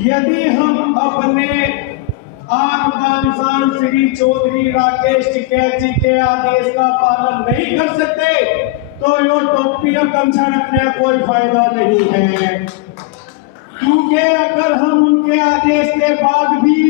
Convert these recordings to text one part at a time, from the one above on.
यदि हम अपने आन बान शान श्री चौधरी राकेश टिकैत जी के आदेश का पालन नहीं कर सकते तो यो टोपी और गमछा रखने का कोई फायदा नहीं है। क्योंकि अगर हम उनके आदेश के बाद भी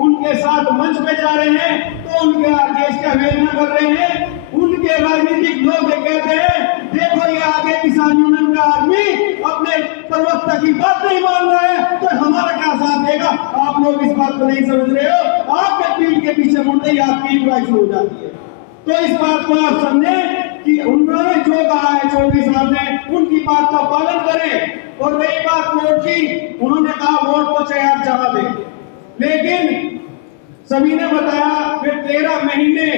उनके साथ मंच पे जा रहे हैं तो उनके आदेश की अवहेलना कर रहे हैं। उनके राजनीतिक लोग कहते हैं देखो ये आगे किसान यूनियन का आदमी अपने प्रवक्ता की बात नहीं मान रहा है तो हमारा क्या साथ देगा। आप लोग इस बात को नहीं समझ रहे हो, आपके पीठ के पीछे मुड़ते ही आपकी बुराई शुरू हो जाती है। तो इस बात को आप समझें कि उन्होंने जो कहा है चौधरी साहब ने उनकी बात का पालन करें। और रही बात वोट की, उन्होंने कहा वोट तो चाहे आप जमा दें, लेकिन सभी ने बताया फिर 13 महीने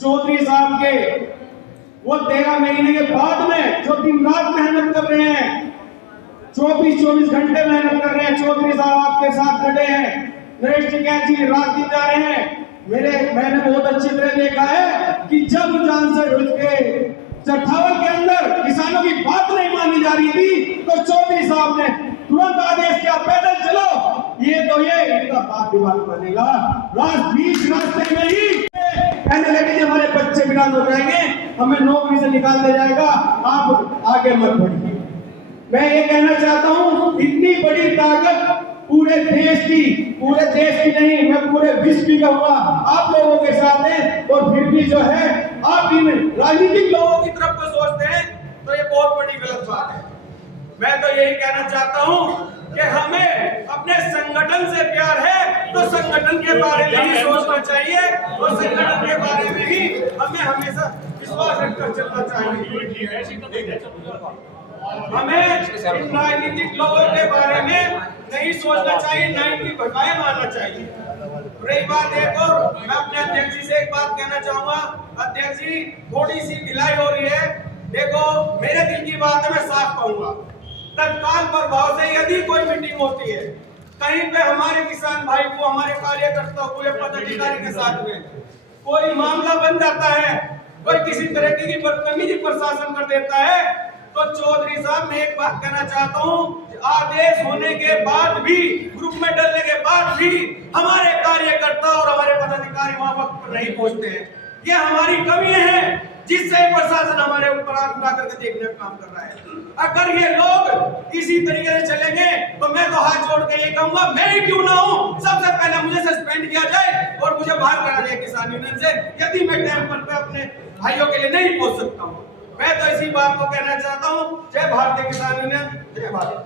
चौधरी साहब के, वो 13 महीने के बाद में जो दिन रात मेहनत कर रहे हैं, 24 घंटे मेहनत कर रहे हैं, चौधरी साहब आपके साथ खड़े हैं, नरेश टिकैत जी रात दिन जा रहे हैं। मैंने बहुत अच्छी तरह देखा है कि जब जान से घुस के चट्ठावल के अंदर किसानों की बात नहीं मानी जा रही थी तो चौधरी साहब ने तुरंत आदेश किया पैदल चलो, ये इनका बात विवाद बनेगा। बीच रास्ते में ही कहने लगे हमारे बच्चे विरान हो जाएंगे, हमें नौकरी से निकाल दिया जाएगा, आप आगे मत बढ़िए। मैं ये कहना चाहता हूँ इतनी बड़ी ताकत पूरे देश की नहीं, मैं पूरे विश्व की कहूंगा आप लोगों के साथ है। और फिर भी जो है आप इन राजनीतिक लोगों की तरफ को सोचते हैं तो ये बहुत बड़ी गलत बात है। मैं तो यही कहना चाहता हूँ कि हमें अपने संगठन से प्यार है तो संगठन के बारे में ही सोचना चाहिए और संगठन के बारे में ही हमें हमेशा विश्वास रखकर चलना चाहिए। हमें इन राजनीतिक लोगों के बारे में नहीं सोचना चाहिए, ना इनकी भगाए मारना चाहिए। रही बात एक और, मैं अपने अध्यक्ष जी से एक बात कहना चाहूंगा। अध्यक्ष जी थोड़ी सी ढिलाई हो रही है, देखो मेरे दिल की बात है, मैं साफ कहूंगा। तत्काल प्रभाव से यदि कोई मीटिंग होती है कहीं पे हमारे किसान भाई को, हमारे कार्यकर्ता को या पदाधिकारी के साथ में कोई मामला बन जाता है, कोई किसी तरह की बदतमीजी प्रशासन कर देता है, तो चौधरी साहब मैं एक बात कहना चाहता हूँ, आदेश होने के बाद भी, ग्रुप में डलने के बाद भी हमारे कार्यकर्ता और हमारे पदाधिकारी वहां वक्त पर नहीं पहुंचते हैं। ये हमारी कमी है जिससे प्रशासन हमारे ऊपर आंख उठा करके देखने का काम कर रहा है। अगर ये लोग इसी तरीके से चलेंगे तो मैं तो हाथ जोड़ के ये कहूंगा, मैं ही क्यों ना हूं, सबसे पहले मुझे सस्पेंड किया जाए और मुझे बाहर करा जाए किसान यूनियन से, यदि मैं टाइम पर अपने भाइयों के लिए नहीं पहुंच सकता हूं। मैं तो इसी बात को कहना चाहता हूं, जय भारतीय किसान यूनियन, जय भारत।